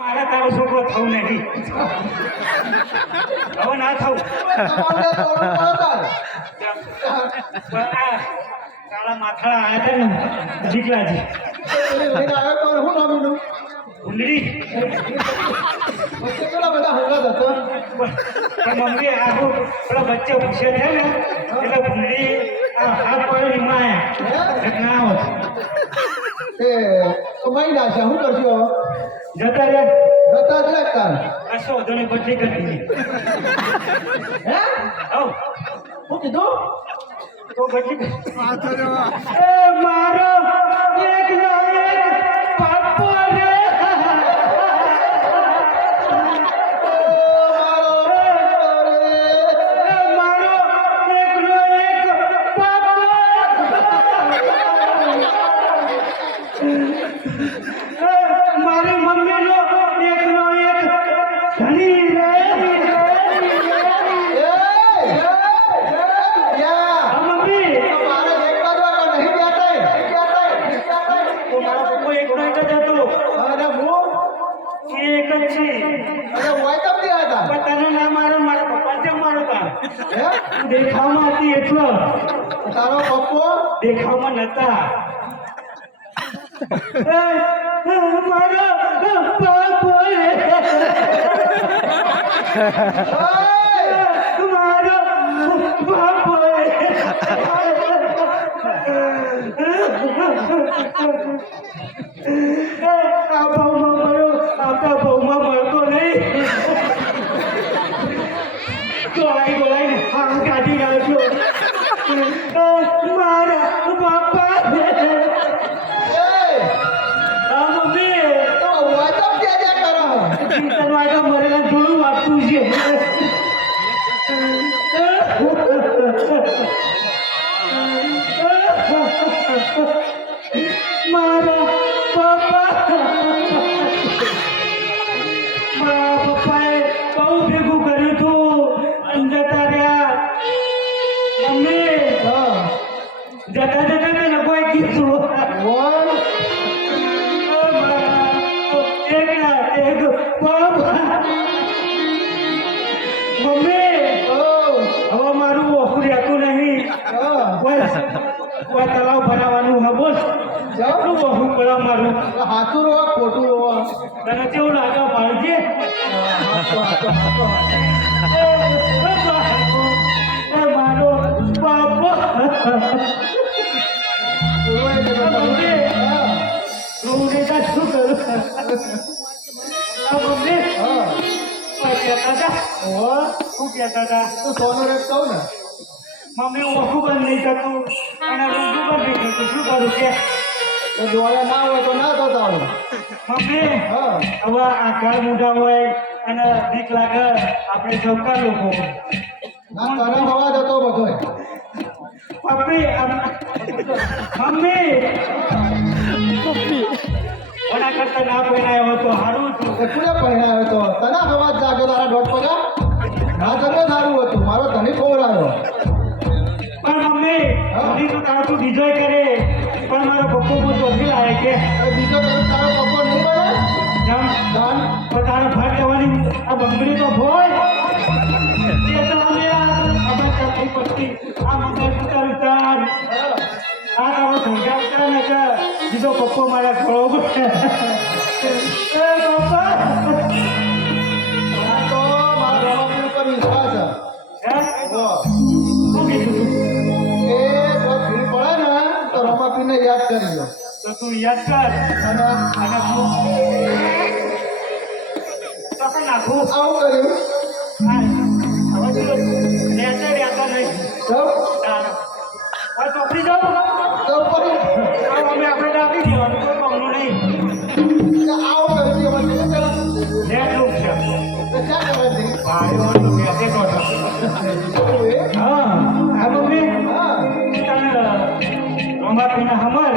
મારે તારો છોકરો થવું નહીં. હવે ના થવું. કાળા માથાળા આયા હતા. પણ મમ્મી આખો પેલા બચ્ચે પૂછે છે ને, એટલે ઉંદડી આ હાથ પડે એમાં આયા. ના તે કમાઈ છે શું કરશું? જતા રે જતા જ તાર કશો વધુ બદલી કરી દીધી હે? આવ. હું કીધું? તો બદલી એ મારો એક પાપો દેખાવમાં હતી એટલો તારો પપ્પો દેખાવમાં નતા. મારો Oh! જતા જતા મેં કોઈ કીધું. એકલા એક મમ્મી હવે મારું ઓખું રહેતું નહીં. બસ કોઈ તલાવ ભરાવાનું હા બસ. શું ઓખું પડે મારું હાથું રોવા ખોટું રોવા તને કેવું લાગે પાડજે મારો બાપો તું ને મમ્મી ઓખું બંધ નહીં થતું અને શું કરું કે એ ના હોય તો ના થતા હોય મમ્મી હવે આ ઘર મોટા હોય અને બીક લાગે આપણે ચૌકા લોકો ના તરફ અવાજ મમ્મી ઓના કરતા ના પહેરાયો હતો હારું હતું. કુને પહેરાયો હતો. તને અવાજ જાગો તારા દોઢ પગા? ના તમે સારું હતું. મારો તને ખોવડાયો. પણ મમ્મી. હજી તો તારો તું ડિજોય કરે. પણ મારો પપ્પો બહુ ચોથી લાવે કે બીજો તરફ તારો પપ્પો નહીં બને? જમ. દાન તો તારે ભાગ લેવાની આ બંગડી તો ભોય એ તો અમે આ ખબર નથી પડતી બીજો પપ્પો મારા ખોળો પપ્પા તો મારા રમાપી ઉપર વિશ્વાસ તું? તો યાદ કરી. તો તું યાદ કર અને તો કે નાખું. આવું કર્યું. હા, હવે તું રહેશે નહીં. हमारे